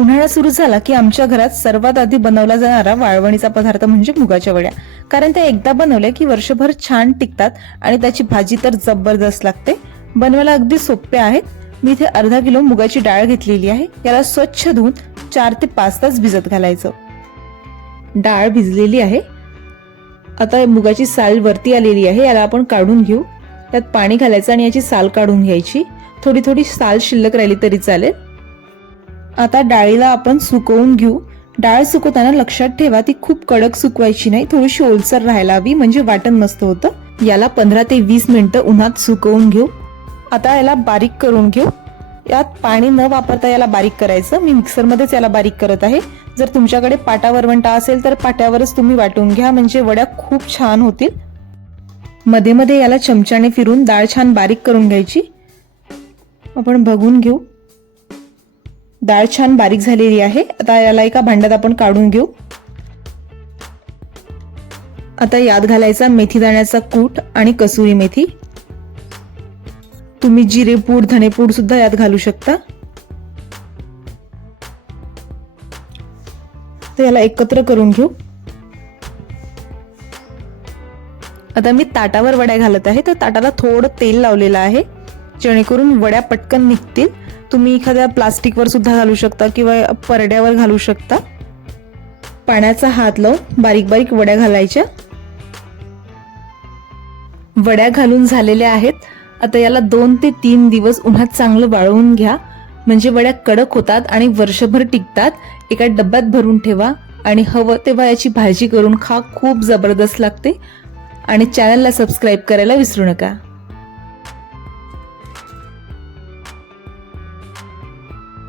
उन्हाळा सुरू झाला की आमच्या घरात सर्वात आधी बनवला जाणारा वाळवणीचा पदार्थ म्हणजे मुगाच्या वड्या. कारण त्या एकदा बनवल्या की वर्षभर छान टिकतात आणि त्याची भाजी तर जबरदस्त लागते. बनवायला अगदी सोपे आहेत. मी इथे अर्धा किलो मुगाची डाळ घेतलेली आहे. याला स्वच्छ धुवून 4 ते 5 तास भिजत घालायचं. डाळ भिजलेली आहे. आता मुगाची साल वरती आलेली आहे, याला आपण काढून घेऊ. त्यात पाणी घालायचं आणि याची साल काढून घ्यायची. थोडी थोडी साल शिल्लक राहिली तरी चालेल. आता डाळीला आपण सुकवून घेऊ. डाळ सुकवताना लक्षात ठेवा ती खूप कडक सुकवायची नाही, थोडीशी ओलसर राहायला हवी, म्हणजे वाटण मस्त होतं. याला 15 ते 20 मिनिटं उन्हात सुकवून घेऊ. आता याला बारीक करून घेऊ. यात पाणी न वापरता याला बारीक करायचं. मी मिक्सरमध्येच याला बारीक करत आहे. जर तुमच्याकडे पाटा वरवंटा असेल तर पाट्यावरच तुम्ही वाटून घ्या, म्हणजे वड्या खूप छान होतील. मध्ये मध्ये याला चमच्याने फिरून डाळ छान बारीक करून घ्यायची. आपण बघून घेऊ. डाळ छान बारीक झालेली आहे. आता याला एका भांड्यात आपण काढून घेऊ. आता यात घालायचा मेथी दाण्याचा कूट आणि कसुरी मेथी. तुम्ही जिरे पूड, धने पूड सुद्धा यात घालू शकता. तर याला एकत्र करून घेऊ. आता मी ताटावर वड्या घालत आहे. तर ताटाला थोडं तेल लावलेलं आहे, जेणेकरून वड्या पटकन निघतील. तुम्ही एखाद्या प्लास्टिकवर सुद्धा घालू शकता किंवा परड्यावर घालू शकता. पाण्याचा हात लावून बारीक बारीक वड्या घालायच्या. वड्या घालून झालेल्या आहेत. आता याला 2 ते 3 दिवस उन्हात चांगलं वाळवून घ्या, म्हणजे वड्या कडक होतात आणि वर्षभर टिकतात. एका डब्यात भरून ठेवा आणि हवं तेव्हा याची भाजी करून खा. खूप जबरदस्त लागते. आणि चॅनलला सबस्क्राईब करायला विसरू नका.